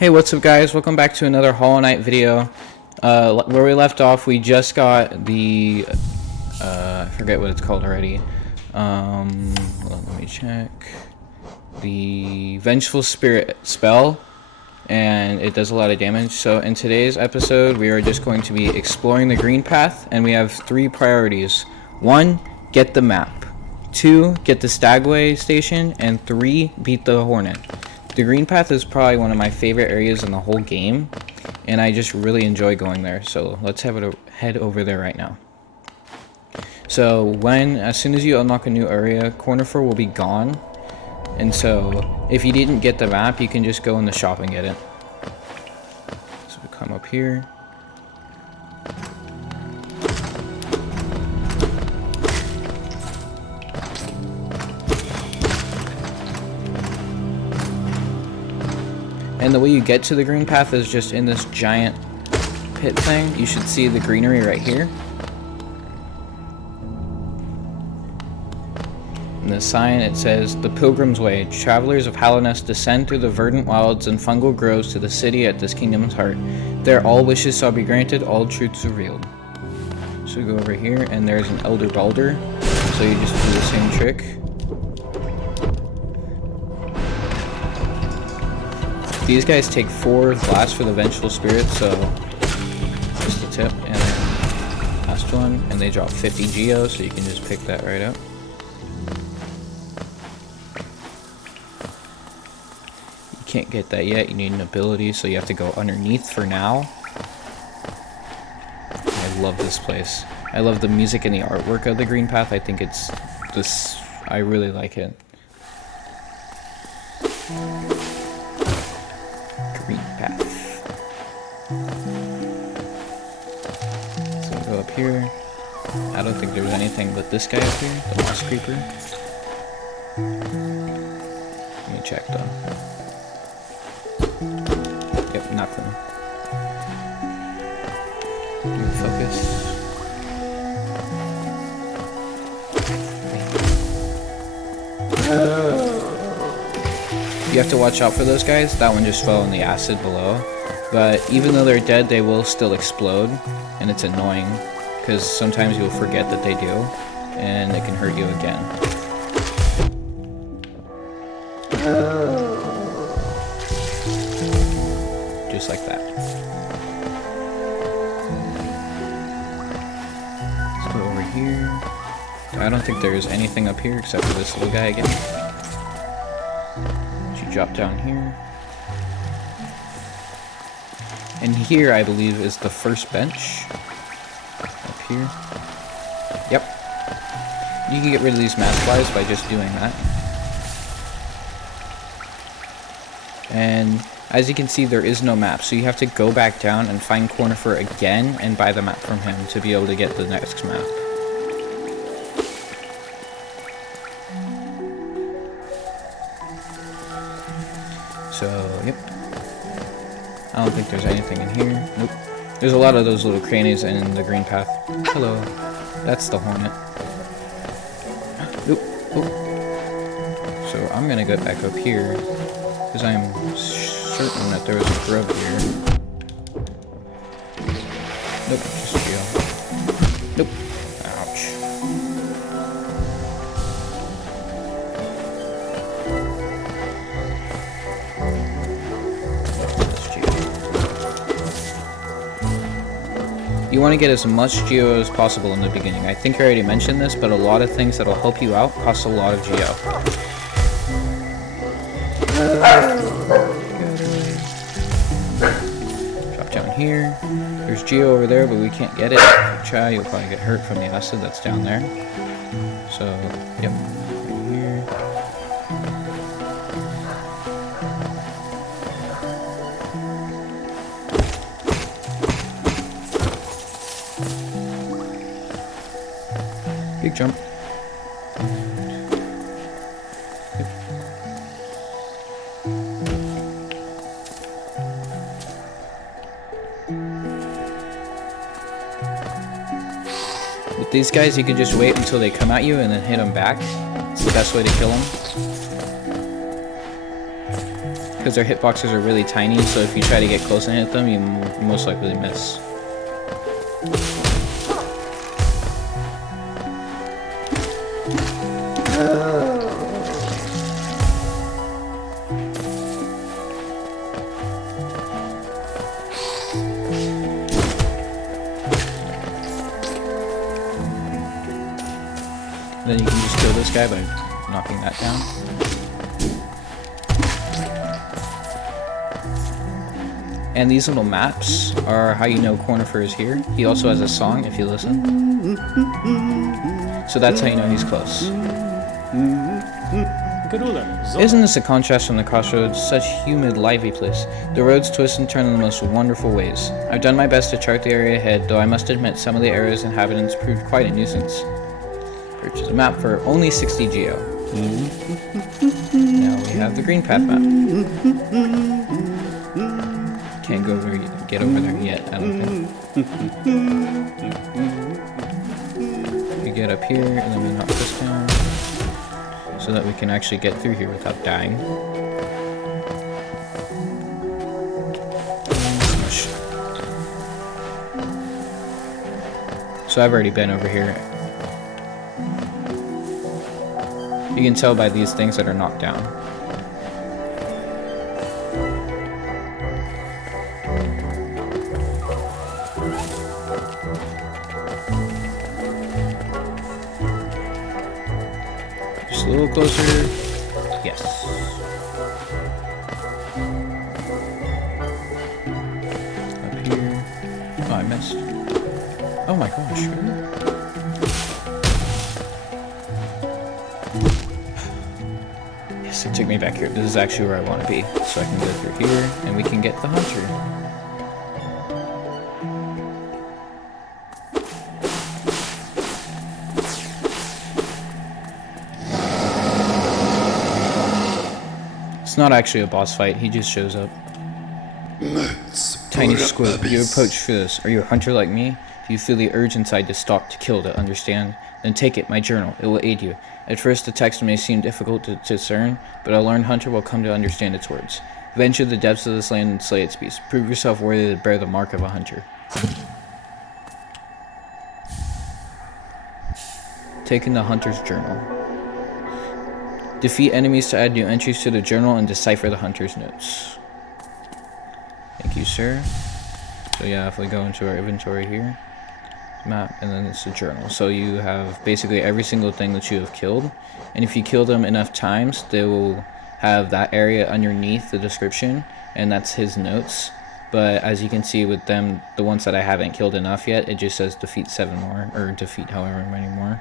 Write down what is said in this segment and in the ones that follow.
Hey, what's up guys? Welcome back to another Hollow Knight video. Where we left off, we just got the, I forget what it's called already. Hold on, let me check. The Vengeful Spirit spell, and it does a lot of damage. So in today's episode, we are just going to be exploring the green path, and we have 3 priorities. 1, get the map. 2, get the Stagway station, and 3, beat the Hornet. The green path is probably one of my favorite areas in the whole game, and I just really enjoy going there. So let's head over there right now. So as soon as you unlock a new area, Cornifer will be gone, and so if you didn't get the map, you can just go in the shop and get it. So we come up here. And the way you get to the green path is just in this giant pit thing. You should see the greenery right here. In the sign it says, "The Pilgrim's Way. Travelers of Hallownest descend through the verdant wilds and fungal groves to the city at this kingdom's heart. There all wishes shall be granted, all truths revealed." So we go over here and there's an Elder Balder. So you just do the same trick. These guys take 4 blasts for the Vengeful Spirit, so just a tip. And then last one, and they drop 50 Geo, so you can just pick that right up. You can't get that yet, you need an ability, so you have to go underneath for now. I love this place. I love the music and the artwork of the green path. I think it's this, I really like it. Path. So we'll go up here. I don't think there's anything but this guy up here, the Moss Creeper. Let me check though. Yep, nothing. Focus. You have to watch out for those guys. That one just fell in the acid below. But even though they're dead, they will still explode. And it's annoying, because sometimes you'll forget that they do. And it can hurt you again. Just like that. Let's go over here. I don't think there's anything up here except for this little guy again. Drop down here. And here, I believe, is the first bench. Up here. Yep. You can get rid of these mass flies by just doing that. And as you can see, there is no map, so you have to go back down and find Cornifer again and buy the map from him to be able to get the next map. So, yep. I don't think there's anything in here. Nope. There's a lot of those little crannies in the green path. Hello. That's the Hornet. Nope. Oh. So I'm gonna get back up here, because I'm certain that there was a grub here. Nope, just Geo. Nope. Ouch. You want to get as much Geo as possible in the beginning. I think I already mentioned this, but a lot of things that'll help you out cost a lot of Geo. Drop down here. There's Geo over there, but we can't get it. If you try, you'll probably get hurt from the acid that's down there. So, yep. Right here. Big jump. Yep. With these guys, you can just wait until they come at you and then hit them back. It's the best way to kill them. because their hitboxes are really tiny, so if you try to get close and hit them, you most likely miss. Then you can just kill this guy by knocking that down. And these little maps are how you know Cornifer is here. He also has a song, if you listen. So that's how you know he's close. Isn't this a contrast from the crossroads? Such humid, lively place. The roads twist and turn in the most wonderful ways. I've done my best to chart the area ahead, though I must admit some of the area's inhabitants proved quite a nuisance. Purchase a map for only 60 geo. Now we have the green path map. Can't get over there yet, I don't think. We get up here, and then we knock this down, so that we can actually get through here without dying. So I've already been over here. You can tell by these things that are knocked down. Just a little closer. Yes. Up here. Oh, I missed. Oh my gosh, really? Yes, it took me back here. This is actually where I want to be. So I can go through here, and we can get the hunter. It's not actually a boss fight, he just shows up. Tiny squid, you approach for this. Are you a hunter like me? Do you feel the urge inside to stalk, to kill, to understand? Then take it, my journal. It will aid you. At first the text may seem difficult to discern, but a learned hunter will come to understand its words. Venture the depths of this land and slay its beasts. Prove yourself worthy to bear the mark of a hunter. Taking the hunter's journal. Defeat enemies to add new entries to the journal and decipher the hunter's notes. Thank you, sir. So yeah, if we go into our inventory here, map, and then it's the journal. So you have basically every single thing that you have killed, and if you kill them enough times, they will have that area underneath the description, and that's his notes. But as you can see with them, the ones that I haven't killed enough yet, it just says defeat 7 more, or defeat however many more.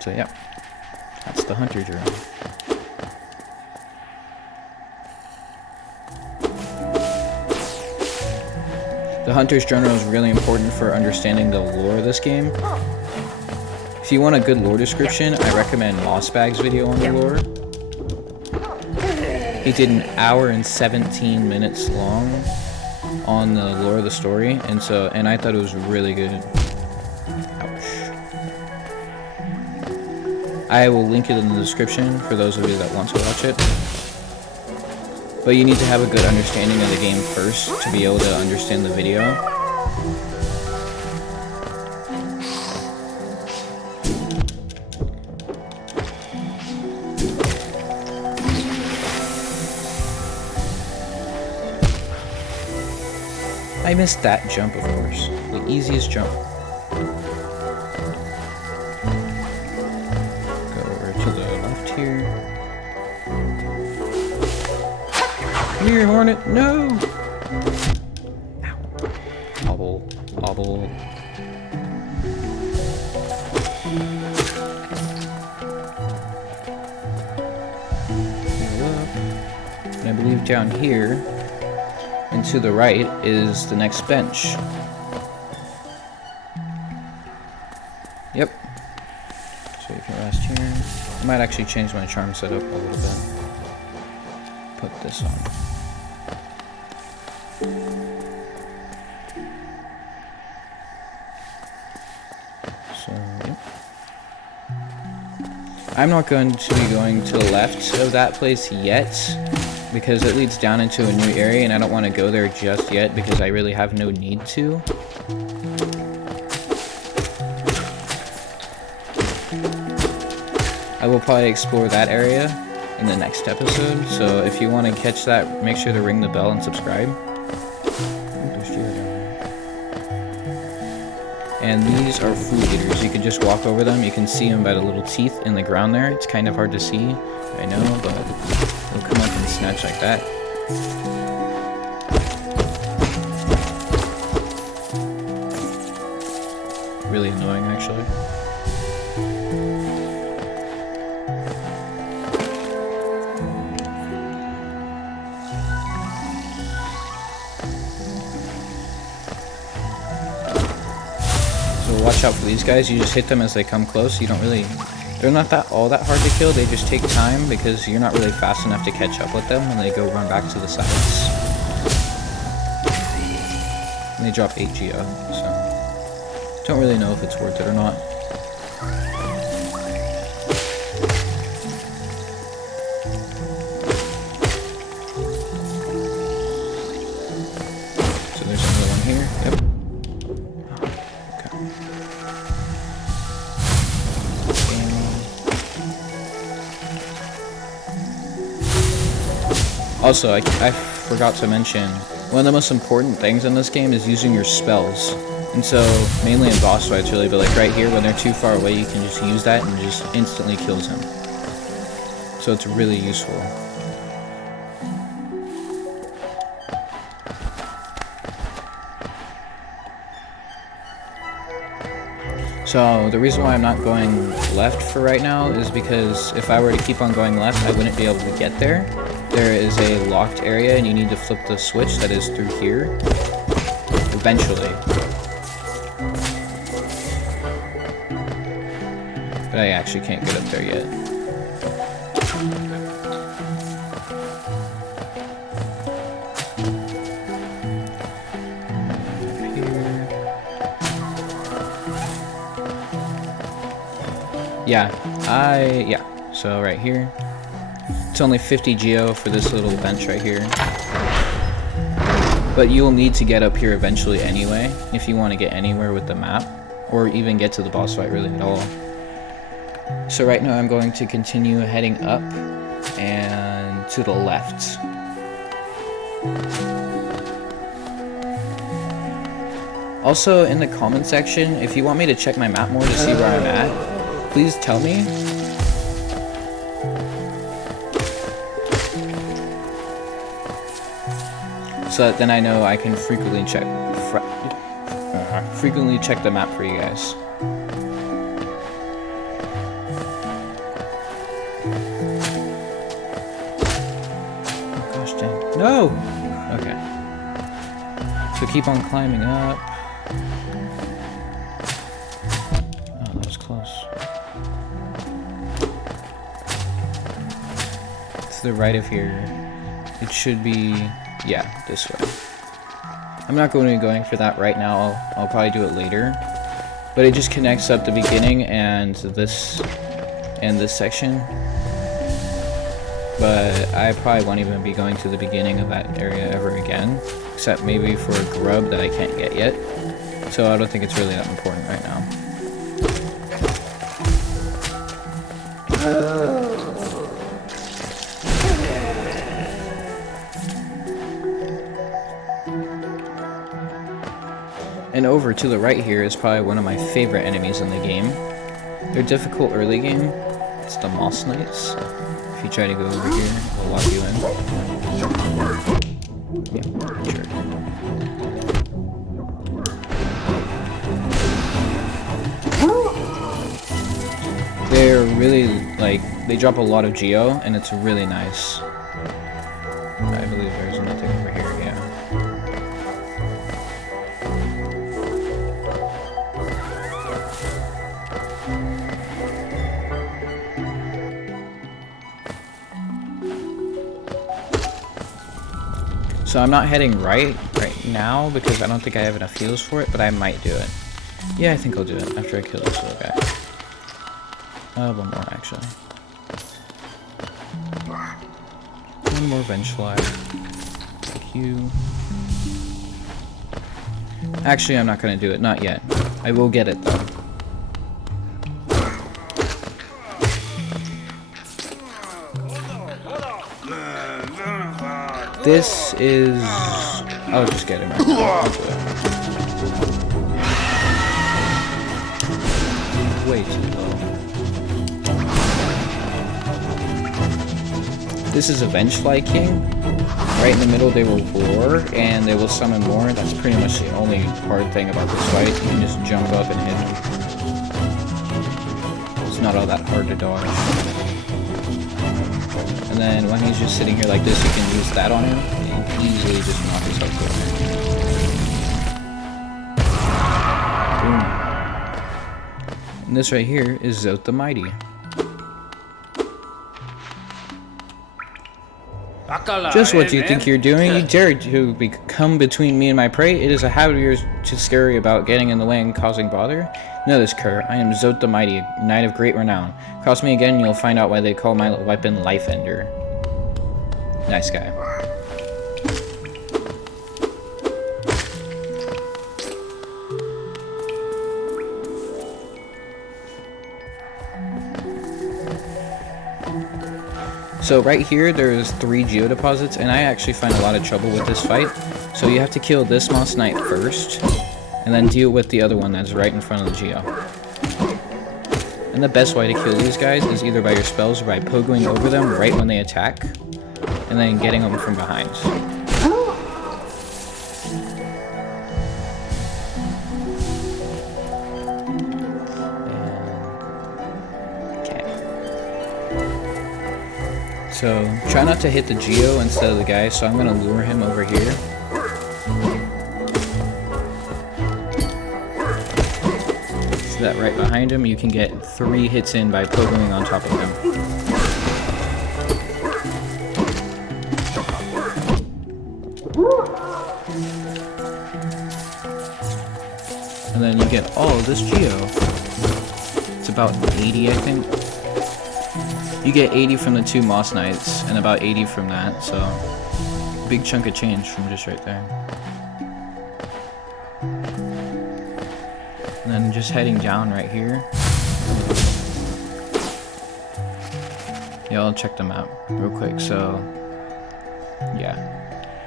So yeah, that's the hunter journal. The hunter's journal is really important for understanding the lore of this game. If you want a good lore description, I recommend Mossbag's video on the lore. He did an hour and 17 minutes long on the lore of the story, and I thought it was really good. Ouch. I will link it in the description for those of you that want to watch it. But you need to have a good understanding of the game first to be able to understand the video. I missed that jump, of course. The easiest jump. Go over to the left here. Come here, Hornet! No! Ow. Obble. Obble. And I believe down here, and to the right, is the next bench. Yep. So you can rest here. I might actually change my charm setup a little bit. Put this on. So, yep. I'm not going to be going to the left of that place yet, because it leads down into a new area and I don't want to go there just yet because I really have no need to. I will probably explore that area in the next episode, so if you want to catch that, make sure to ring the bell and subscribe. And these are food eaters. You can just walk over them. You can see them by the little teeth in the ground there. It's kind of hard to see, I know, but they'll come up and snatch like that. Really annoying, actually. Watch out for these guys. You just hit them as they come close. You don't really... They're not all that hard to kill. They just take time because you're not really fast enough to catch up with them when they go run back to the sides. And they drop 8 Geo, so... Don't really know if it's worth it or not. So there's another one here. Yep. Also, I forgot to mention, one of the most important things in this game is using your spells. And so, mainly in boss fights really, but like right here, when they're too far away, you can just use that and it just instantly kills him. So it's really useful. So the reason why I'm not going left for right now is because if I were to keep on going left, I wouldn't be able to get there. There is a locked area and you need to flip the switch that is through here. Eventually. But I actually can't get up there yet. Yeah, so right here. It's only 50 Geo for this little bench right here. But you'll need to get up here eventually anyway, if you want to get anywhere with the map, or even get to the boss fight really at all. So right now I'm going to continue heading up and to the left. Also, in the comment section, if you want me to check my map more to see where I'm at, please tell me. So that then I know I can frequently check the map for you guys. Oh gosh dang. No! Okay. So keep on climbing up. Oh, that was close. To the right of here, it should be... yeah, this way. I'm not going to be going for that right now. I'll probably do it later. But it just connects up the beginning and this section. But I probably won't even be going to the beginning of that area ever again. Except maybe for a grub that I can't get yet. So I don't think it's really that important right now. And over to the right here is probably one of my favorite enemies in the game. They're difficult early game. It's the Moss Knights. If you try to go over here, they'll lock you in. Yeah, sure. They're really, like, they drop a lot of Geo, and it's really nice. I believe there's nothing over here, yeah. So I'm not heading right now because I don't think I have enough heals for it, but I might do it. Yeah, I think I'll do it after I kill this little guy. One more actually. One more Vengefly. Thank you. Actually, I'm not gonna do it. Not yet. I will get it though. This is... I'll just get him right now. I'll do it. Way too low. This is a Vengefly King. Right in the middle they will roar, and they will summon more. That's pretty much the only hard thing about this fight. You can just jump up and hit him. It's not all that hard to dodge. And then when he's just sitting here like this, you can use that on him, and easily just knock his health over. Boom. And this right here is Zoth the Mighty. Just what do you think you're doing? You dare to come between me and my prey? It is a habit of yours to scurry about, getting in the way and causing bother? Know this, cur. I am Zoth the Mighty, a knight of great renown. Cross me again and you'll find out why they call my weapon Life Ender. Nice guy. So right here, there's 3 Geo deposits, and I actually find a lot of trouble with this fight. So you have to kill this Moss Knight first, and then deal with the other one that's right in front of the Geo. And the best way to kill these guys is either by your spells or by pogoing over them right when they attack, and then getting them from behind. So, try not to hit the Geo instead of the guy, so I'm going to lure him over here. So that right behind him, you can get 3 hits in by pogoing on top of him. And then you get all of this Geo. It's about 80, I think. You get 80 from the 2 Moss Knights, and about 80 from that, so big chunk of change from just right there. And then just heading down right here. Yeah, I'll check the map real quick, so yeah.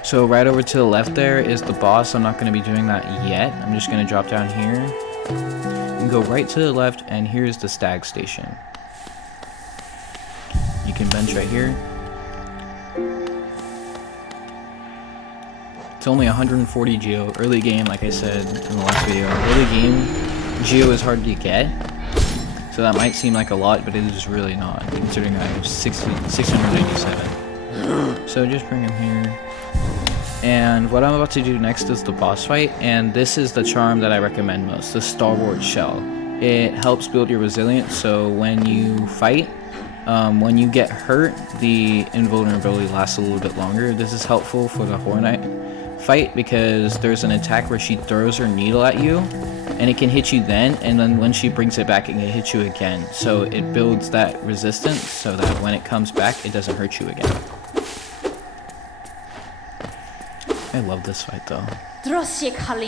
So right over to the left there is the boss. I'm not going to be doing that yet. I'm just going to drop down here and go right to the left, and here's the Stag Station. You can bench right here. It's only 140 Geo. Early game, like I said in the last video, early game Geo is hard to get. So that might seem like a lot, but it is really not, considering I have 697. So just bring him here. And what I'm about to do next is the boss fight, and this is the charm that I recommend most, the Stalwart Shell. It helps build your resilience, so when you fight, when you get hurt, the invulnerability lasts a little bit longer. This is helpful for the Hornet fight because there's an attack where she throws her needle at you, and it can hit you then, and then when she brings it back, it can hit you again. So it builds that resistance so that when it comes back, it doesn't hurt you again. I love this fight though.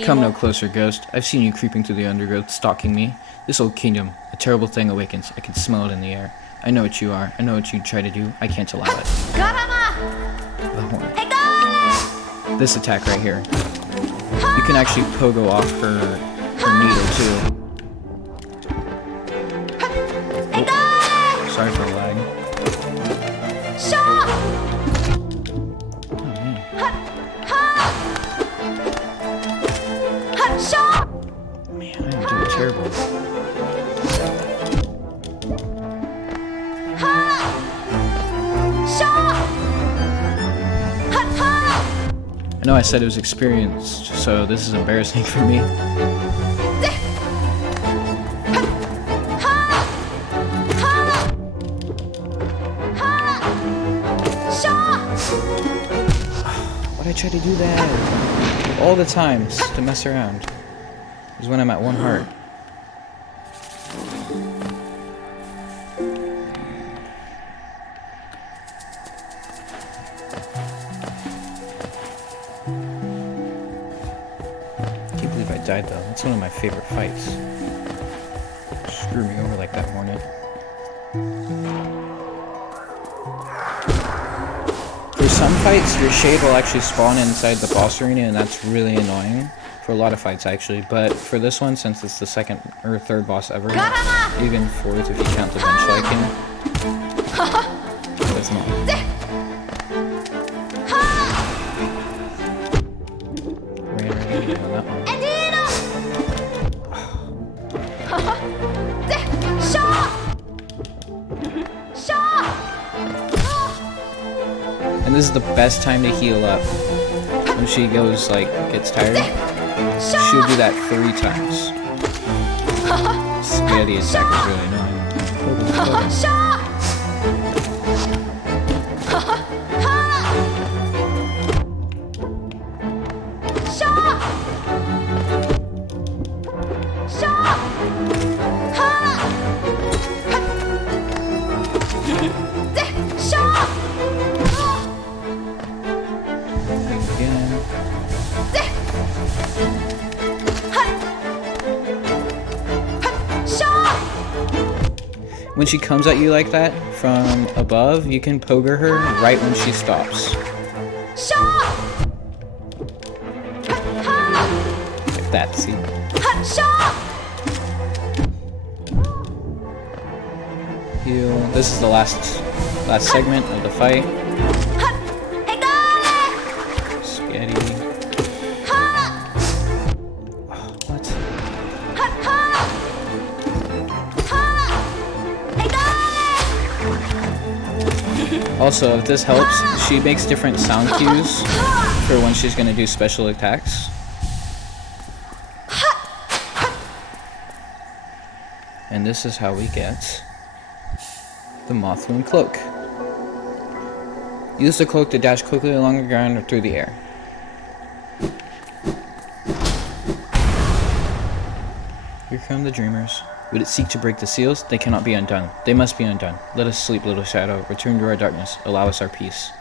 Come no closer, Ghost. I've seen you creeping through the undergrowth, stalking me. This old kingdom, a terrible thing awakens. I can smell it in the air. I know what you are. I know what you try to do. I can't allow it. The Hornet. This attack right here. You can actually pogo off her needle too. Oh, sorry for the lag. Man, I am doing terrible. I know I said it was experienced, so this is embarrassing for me. Why'd I try to do that? All the times to mess around is when I'm at 1 heart. believe I died though. That's one of my favorite fights. Screw me over like that hornet. For some fights, your shade will actually spawn inside the boss arena, and that's really annoying. For a lot of fights, actually. But for this one, since it's the second or third boss ever, even fourth if you count the bench liking, it's not. Right on that one. And this is the best time to heal up. When she goes, like, gets tired, she'll do that 3 times. Spaghetti attack is really annoying. When she comes at you like that from above, you can poker her right when she stops. Like that, see? Heal. This is the last segment of the fight. Spaghetti. What? Also, if this helps, she makes different sound cues for when she's gonna do special attacks. And this is how we get the Mothwing Cloak. Use the cloak to dash quickly along the ground or through the air. Here come the dreamers. Would it seek to break the seals? They cannot be undone. They must be undone. Let us sleep, little shadow. Return to our darkness. Allow us our peace.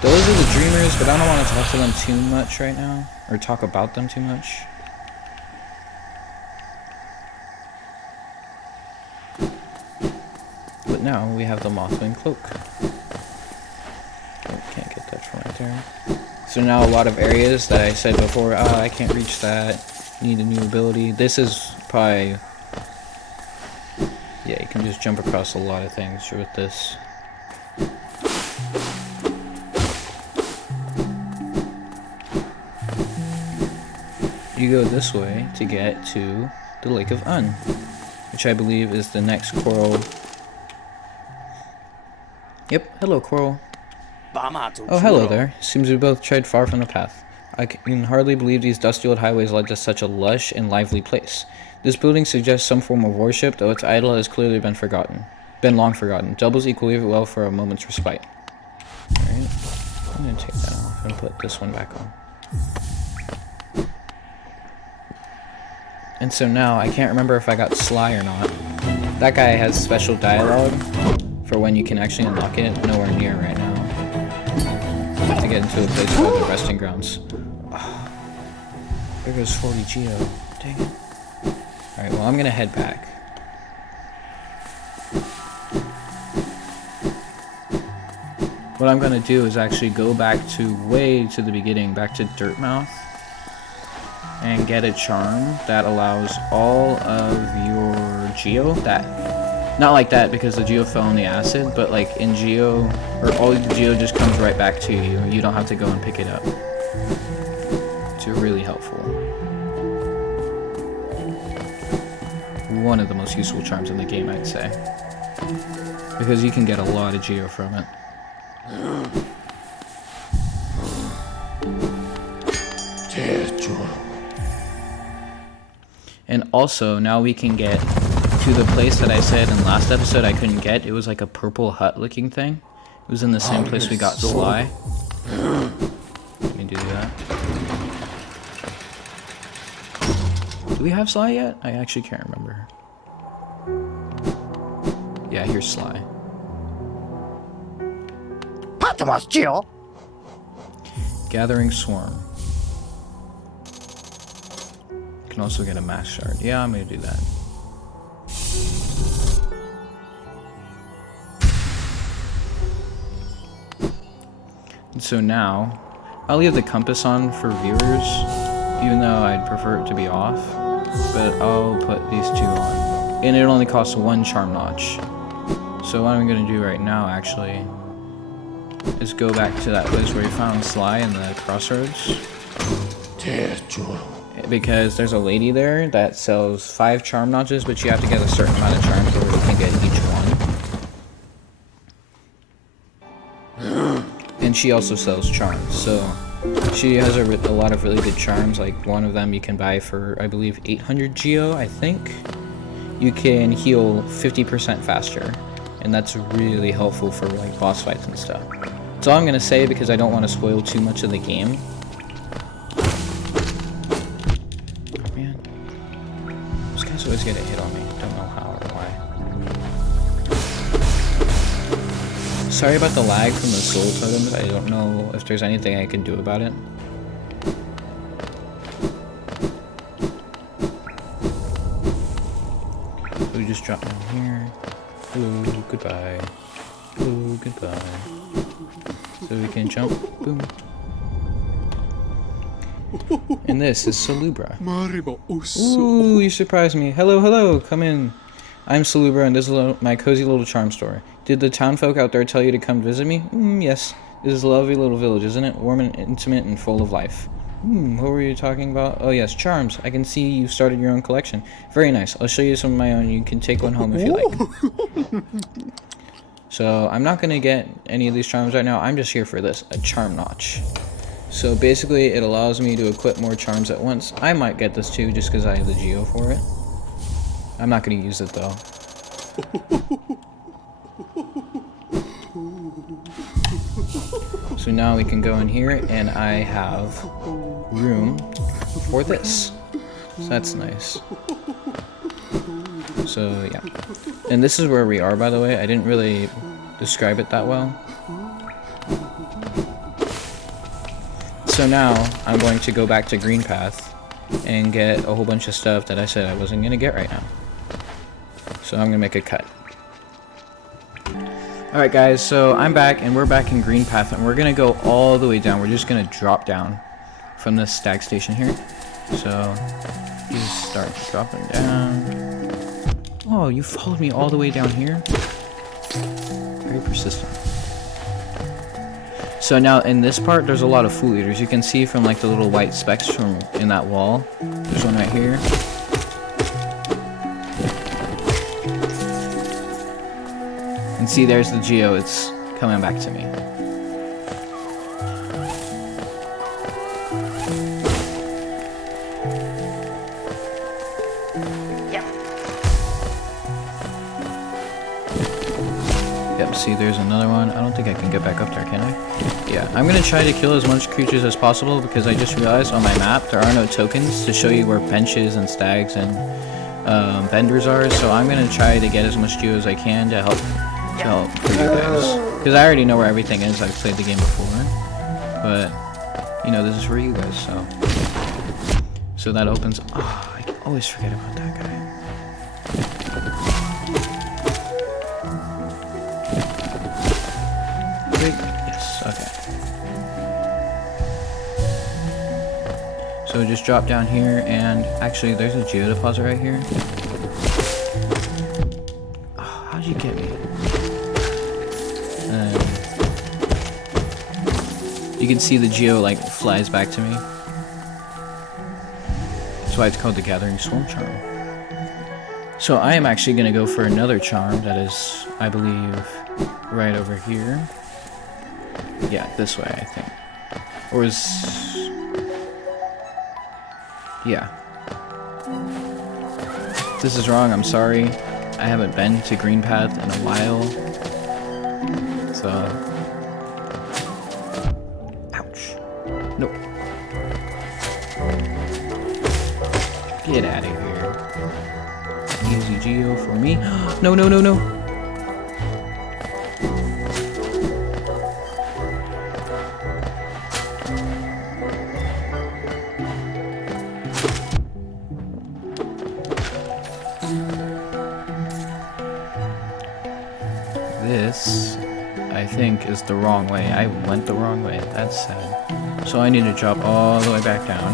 Those are the dreamers, but I don't want to talk to them too much right now. Or talk about them too much. But now we have the Mothwing Cloak. Oh, can't get that from right there. So now a lot of areas that I said before, I can't reach that. Need a new ability. This is probably, yeah, you can just jump across a lot of things with this. You go this way to get to the Lake of Un, which I believe is the next coral. Yep, hello coral. Oh, hello there. Seems we both tried far from the path. I can hardly believe these dusty old highways led to such a lush and lively place. This building suggests some form of worship, though its idol has clearly been long forgotten. Doubles equally well for a moment's respite. Alright, I'm gonna take that off and put this one back on. And so now, I can't remember if I got Sly or not. That guy has special dialogue for when you can actually unlock it. Nowhere near right now. To get into a place called the Resting Grounds. Oh, there goes 40 Geo. Dang it. Alright, well I'm gonna head back. What I'm gonna do is actually go back to way to the beginning, back to Dirtmouth, and get a charm that allows all of your Geo, not like that because the Geo fell in the acid, but like in Geo, or all the Geo just comes right back to you. You don't have to go and pick it up. It's really helpful. One of the most useful charms in the game, I'd say. Because you can get a lot of Geo from it. And also, now we can get to the place that I said in last episode I couldn't get. It was like a purple hut looking thing. It was in the same place we got Sly. Let me do that. Do we have Sly yet? I actually can't remember. Yeah, here's Sly. Gathering Swarm. Can also get a mass shard. Yeah, I'm gonna do that. And so now, I'll leave the compass on for viewers, even though I'd prefer it to be off. But I'll put these two on. And it only costs 1 charm notch. So what I'm gonna do right now, actually, is go back to that place where we found Sly in the crossroads. Because there's a lady there that sells 5 charm notches, but you have to get a certain amount of charms before you can get each one. And she also sells charms, so she has a lot of really good charms. Like one of them you can buy for, I believe, 800 geo, I think. You can heal 50% faster, and that's really helpful for like boss fights and stuff. That's all I'm gonna say because I don't want to spoil too much of the game. Always get a hit on me. Don't know how or why. Sorry about the lag from the soul totems. I don't know if there's anything I can do about it. So we just drop down here. Hello, goodbye. Hello, goodbye. So we can jump. Boom. And this is Salubra. Ooh, you surprised me. Hello, hello, come in. I'm Salubra, and this is my cozy little charm store. Did the townfolk out there tell you to come visit me? Yes. This is a lovely little village, isn't it? Warm and intimate and full of life. What were you talking about? Oh yes, charms. I can see you started your own collection. Very nice. I'll show you some of my own. You can take one home if you like. So, I'm not going to get any of these charms right now. I'm just here for this, a charm notch. So basically, it allows me to equip more charms at once. I might get this too, just because I have the geo for it. I'm not going to use it though. So now we can go in here, and I have room for this. So that's nice. So yeah. And this is where we are, by the way. I didn't really describe it that well. So now, I'm going to go back to Green Path and get a whole bunch of stuff that I said I wasn't going to get right now. So I'm going to make a cut. Alright guys, so I'm back, and we're back in Green Path, and we're going to go all the way down. We're just going to drop down from this stag station here. So, just start dropping down. Oh, you followed me all the way down here? Very persistent. So now in this part, there's a lot of Fool Eaters. You can see from like the little white specks from in that wall. There's one right here. And see, there's the geo. It's coming back to me. Yep, see, there's another one. I don't think I can get back up there, can I? Yeah, I'm gonna try to kill as much creatures as possible because I just realized on my map there are no tokens to show you where benches and stags and vendors are, so I'm gonna try to get as much geo as I can to help for you guys. Because I already know where everything is, I've played the game before. But, you know, this is for you guys, so. So that opens, oh, I always forget about that guy. Yes, okay. So just drop down here, and actually there's a geo deposit right here. Oh, how'd you get me? You can see the geo like flies back to me. That's why it's called the Gathering Storm Charm. So I am actually going to go for another charm that is, I believe, right over here. Yeah, this way, I think. Or is... yeah. If this is wrong, I'm sorry. I haven't been to Green Path in a while. So... ouch. Nope. Get out of here. Easy geo for me. No, no, no, no. is the wrong way. I went the wrong way. That's sad. So I need to drop all the way back down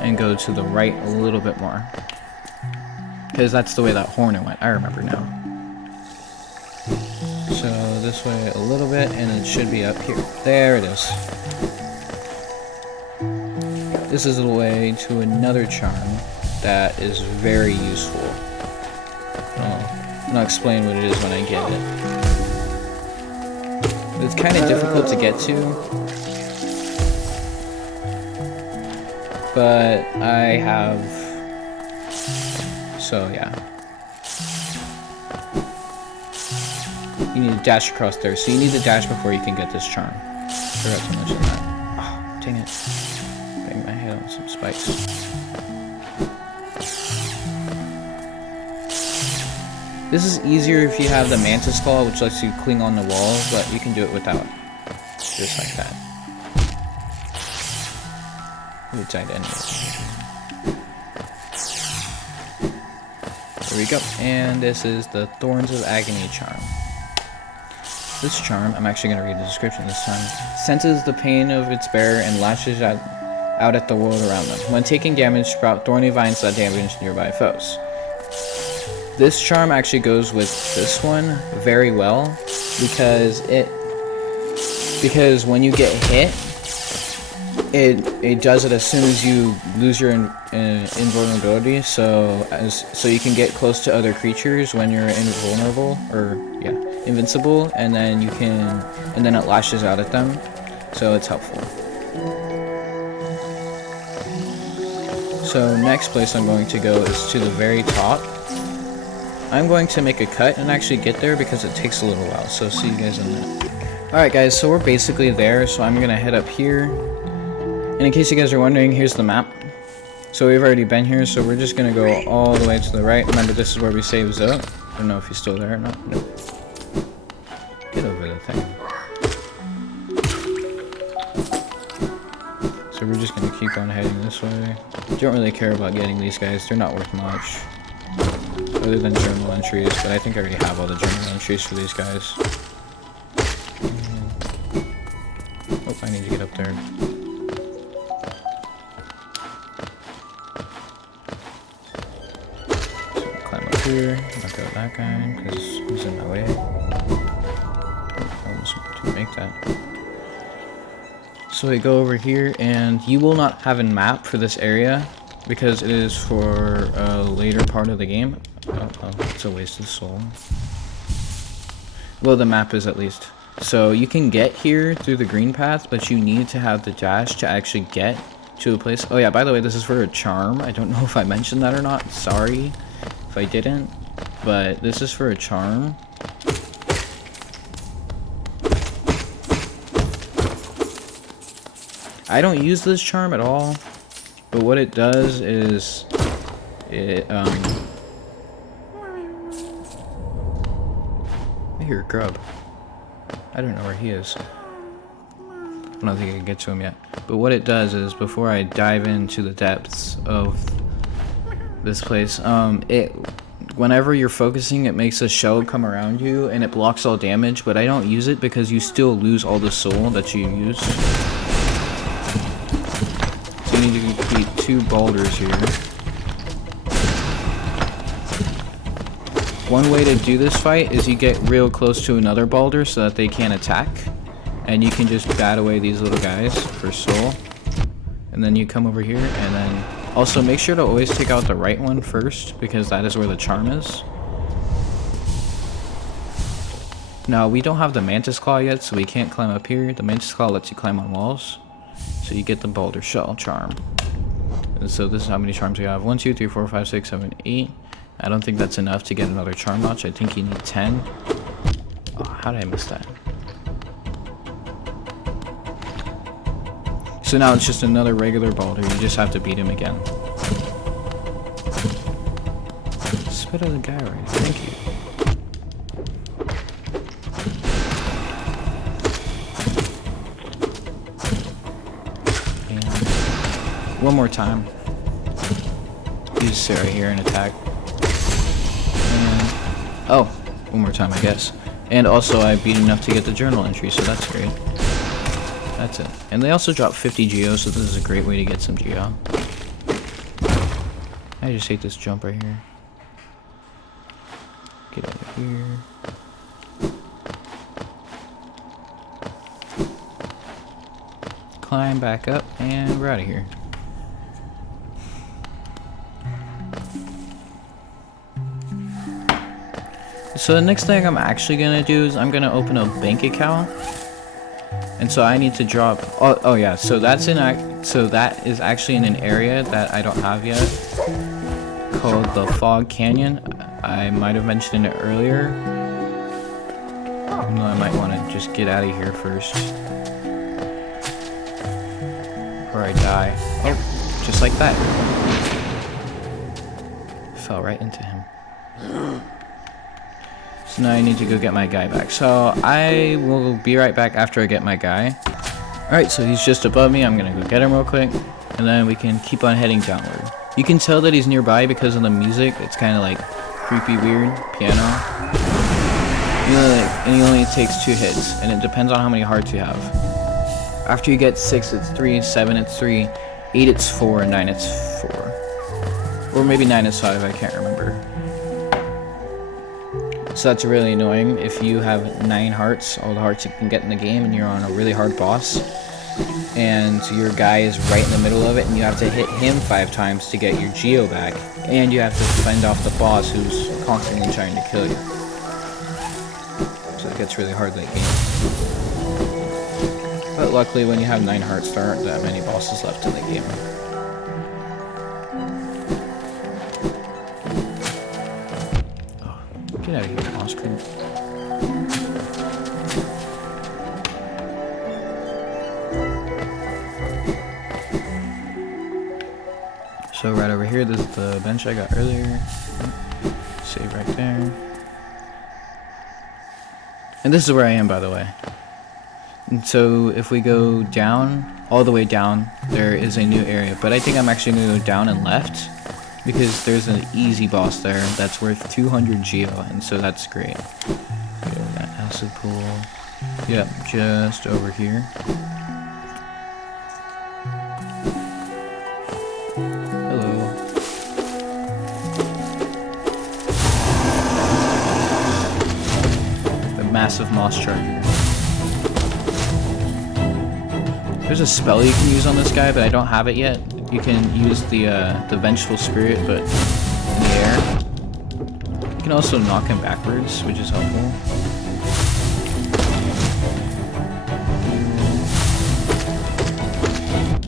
and go to the right a little bit more. Because that's the way that hornet went. I remember now. So this way a little bit, and it should be up here. There it is. This is the way to another charm that is very useful. I'll explain what it is when I get it. It's kind of difficult to get to, but I have, so yeah. You need to dash across there, so you need to dash before you can get this charm. Forgot to mention that. Oh, dang it. Bang my head on some spikes. This is easier if you have the Mantis Claw, which lets you cling on the wall, but you can do it without. Just like that. We died anyway. There we go. And this is the Thorns of Agony charm. This charm, I'm actually going to read the description this time, senses the pain of its bearer and lashes out at the world around them. When taking damage, sprout thorny vines that damage nearby foes. This charm actually goes with this one very well because when you get hit, it does it as soon as you lose your invulnerability. So you can get close to other creatures when you're invulnerable invincible, and then it lashes out at them. So it's helpful. So next place I'm going to go is to the very top. I'm going to make a cut and actually get there because it takes a little while, so see you guys in that. Alright guys, so we're basically there, so I'm going to head up here. And in case you guys are wondering, here's the map. So we've already been here, so we're just going to go all the way to the right. Remember, this is where we saved Zoe. I don't know if he's still there or not. Nope. Get over the thing. So we're just going to keep on heading this way. Don't really care about getting these guys, they're not worth much. Other than journal entries, but I think I already have all the journal entries for these guys. Oh, I need to get up there. So climb up here, knock out that guy, because he's in my way. I almost want to make that. So we go over here, and you will not have a map for this area, because it is for a later part of the game. Oh, it's a waste of soul. Well, the map is at least. So you can get here through the green path, but you need to have the dash to actually get to a place. Oh yeah, by the way, this is for a charm. I don't know if I mentioned that or not. Sorry if I didn't. But this is for a charm. I don't use this charm at all. But what it does is I hear a grub. I don't know where he is. I don't think I can get to him yet. But what it does is, before I dive into the depths of this place, whenever you're focusing, it makes a shell come around you and it blocks all damage, but I don't use it because you still lose all the soul that you used. So you need to complete 2 boulders here. One way to do this fight is you get real close to another boulder so that they can't attack. And you can just bat away these little guys for soul. And then you come over here, and then also make sure to always take out the right one first, because that is where the charm is. Now, we don't have the Mantis Claw yet, so we can't climb up here. The Mantis Claw lets you climb on walls. So you get the Boulder Shell charm. And so this is how many charms we have. 1, 2, 3, 4, 5, 6, 7, 8. I don't think that's enough to get another charm notch. I think you need 10. Oh, how did I miss that? So now it's just another regular boulder. You just have to beat him again. Spit out the guy right. Thank you. And one more time. You just sit right here and attack. And, oh, one more time, I guess. And also I beat enough to get the journal entry, so that's great. That's it. And they also dropped 50 Geo, so this is a great way to get some Geo. I just hate this jump right here. Get out of here. Climb back up, and we're out of here. So the next thing I'm actually gonna do is I'm gonna open a bank account. And so I need to drop. Oh yeah. So that is actually in an area that I don't have yet, called the Fog Canyon. I might have mentioned it earlier. I might want to just get out of here first, or I die. Oh, just like that. Fell right into him. So now I need to go get my guy back. So I will be right back after I get my guy. Alright, so he's just above me. I'm gonna go get him real quick, and then we can keep on heading downward. You can tell that he's nearby because of the music. It's kind of like creepy, weird piano. You know, and he only takes 2 hits, and it depends on how many hearts you have. After you get 6, it's 3, 7, it's 3, 8, it's 4, and 9, it's 4. Or maybe 9 is 5, I can't remember. So that's really annoying if you have 9 hearts, all the hearts you can get in the game, and you're on a really hard boss, and your guy is right in the middle of it, and you have to hit him 5 times to get your Geo back, and you have to fend off the boss who's constantly trying to kill you. So it gets really hard that game. But luckily when you have 9 hearts, there aren't that many bosses left in the game. Get out of here, boss creep. So right over here, this is the bench I got earlier. Save right there. And this is where I am, by the way. And so if we go down, all the way down, there is a new area. But I think I'm actually going to go down and left, because there's an easy boss there that's worth 200 Geo, and so that's great. Okay, we got acid pool. Yep, just over here. Hello. The massive moss charger. There's a spell you can use on this guy, but I don't have it yet. You can use the Vengeful Spirit, but in the air. You can also knock him backwards, which is helpful.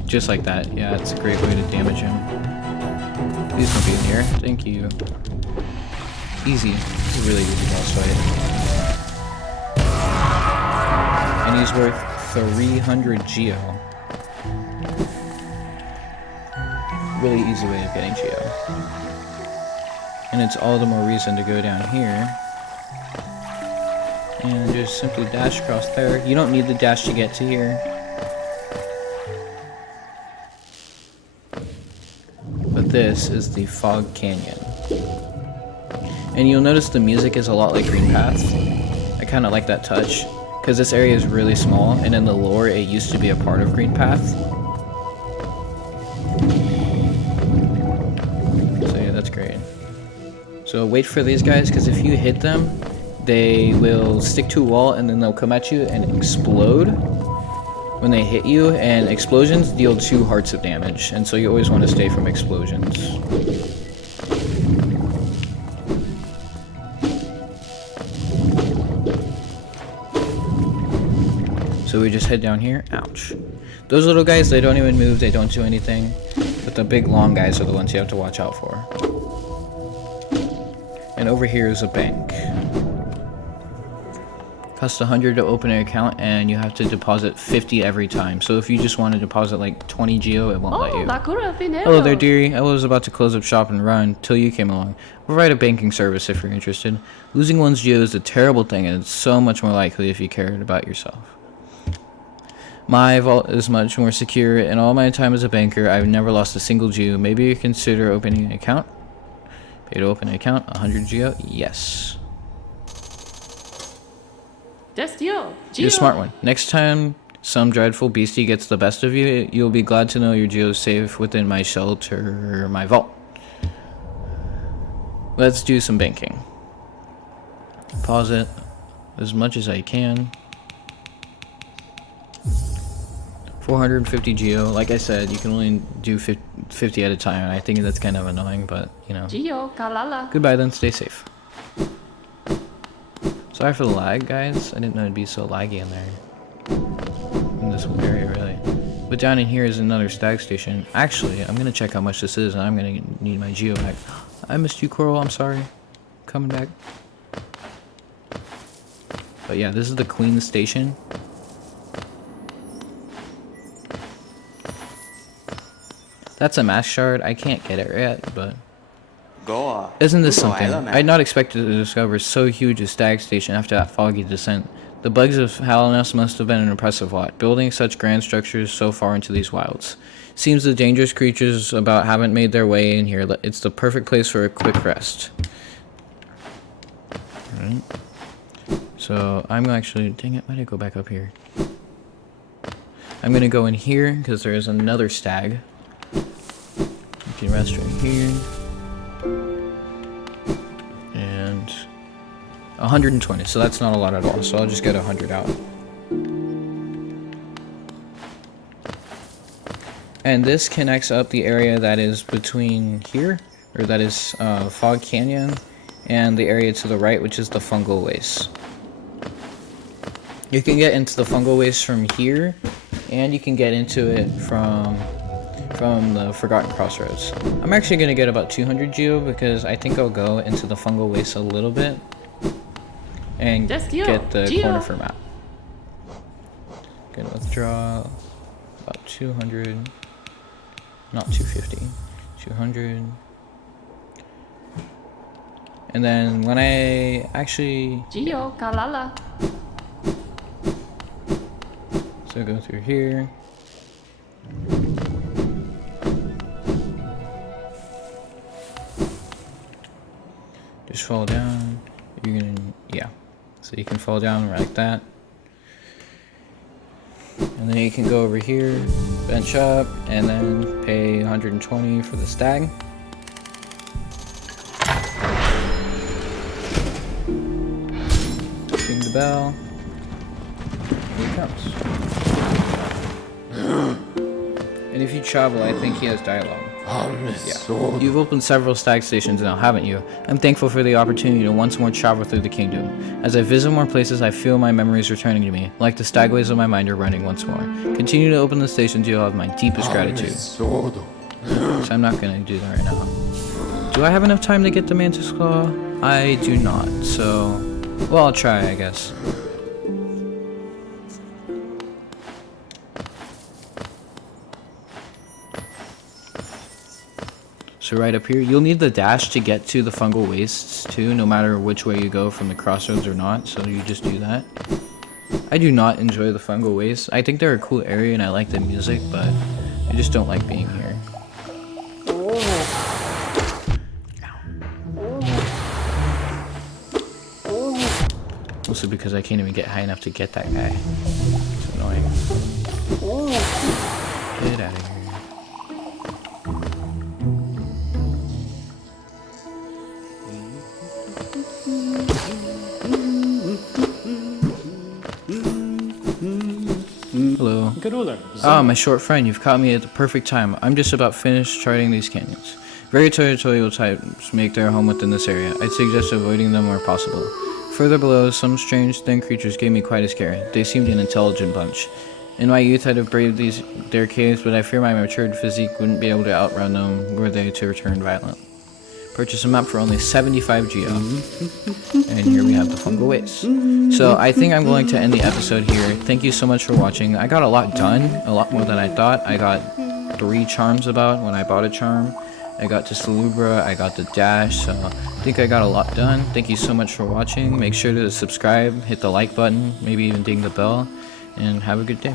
Just like that. Yeah, it's a great way to damage him. Please don't be in here. Thank you. Easy. It's a really easy boss fight. And he's worth 300 Geo. Really easy way of getting Geo. And it's all the more reason to go down here and just simply dash across there. You don't need the dash to get to here, but this is the Fog Canyon. And you'll notice the music is a lot like Green Path. I kind of like that touch, because this area is really small, and in the lore it used to be a part of Green Path. So yeah, that's great. So wait for these guys, because if you hit them, they will stick to a wall and then they'll come at you and explode when they hit you, and explosions deal 2 hearts of damage, and so you always want to stay from explosions. So we just head down here. Ouch. Those little guys, they don't even move, they don't do anything, but the big long guys are the ones you have to watch out for. And over here is a bank. Costs 100 to open an account, and you have to deposit 50 every time. So if you just want to deposit like 20 Geo, it won't let you. Hello there, dearie. I was about to close up shop and run till you came along. We'll provide a banking service if you're interested. Losing one's Geo is a terrible thing, and it's so much more likely if you cared about yourself. My vault is much more secure. In all my time as a banker, I've never lost a single Geo. Maybe you consider opening an account? Pay to open an account, 100 Geo? Yes. That's you. You're a smart one. Next time some dreadful beastie gets the best of you, you'll be glad to know your Geo's safe within my shelter, my vault. Let's do some banking. Pause it as much as I can. 450 Geo. Like I said, you can only do 50 at a time. I think that's kind of annoying, but you know. Geo, Kalala. Goodbye then. Stay safe. Sorry for the lag, guys. I didn't know it'd be so laggy in there. In this whole area, really. But down in here is another stag station. Actually, I'm gonna check how much this is, and I'm gonna need my Geo back. I missed you, Coral. I'm sorry. Coming back. But yeah, this is the Queen Station. That's a mask shard. I can't get it yet, but... Isn't this something? I'd not expected to discover so huge a stag station after that foggy descent. The bugs of Hallownest must have been an impressive lot, building such grand structures so far into these wilds. Seems the dangerous creatures about haven't made their way in here. It's the perfect place for a quick rest. Alright. So, I'm actually... Dang it, why did I go back up here? I'm gonna go in here, because there is another stag. You can rest right here. And 120, so that's not a lot at all, so I'll just get 100 out. And this connects up the area that is between here, or that is Fog Canyon, and the area to the right, which is the Fungal Waste. You can get into the Fungal Waste from here, and you can get into it from the Forgotten Crossroads. I'm actually going to get about 200 Geo because I think I'll go into the Fungal Waste a little bit and get the Cornifer map. Gonna withdraw about 200, not 250, 200. And then when I actually... Geo, Kalala. So go through here. Just fall down. You're gonna, yeah. So you can fall down like that. And then you can go over here, bench up, and then pay 120 for the stag. Ring the bell. Here he comes. And if you travel, I think he has dialogue. Yeah. You've opened several stag stations now, haven't you? I'm thankful for the opportunity to once more travel through the kingdom. As I visit more places, I feel my memories returning to me, like the stagways of my mind are running once more. Continue to open the stations, you'll have my deepest gratitude. So I'm not gonna do that right now. Do I have enough time to get the Mantis Claw? I do not, so... Well, I'll try, I guess. So right up here, you'll need the dash to get to the Fungal Wastes too, no matter which way you go from the crossroads or not, so you just do that. I do not enjoy the Fungal Wastes. I think they're a cool area and I like the music, but I just don't like being here. Also because I can't even get high enough to get that guy. It's annoying. Get out of here. Hello. Ah, my short friend, you've caught me at the perfect time. I'm just about finished charting these canyons. Very territorial types make their home within this area. I'd suggest avoiding them where possible. Further below, some strange thin creatures gave me quite a scare. They seemed an intelligent bunch. In my youth, I'd have braved their caves, but I fear my matured physique wouldn't be able to outrun them were they to return violent. Purchase a map for only 75 Geo. And here we have the Fungal Waste. So I think I'm going to end the episode here. Thank you so much for watching. I got a lot done, a lot more than I thought. I got 3 charms about when I bought a charm. I got to Salubra, I got the dash, so I think I got a lot done. Thank you so much for watching. Make sure to subscribe, hit the like button, maybe even ding the bell, and have a good day.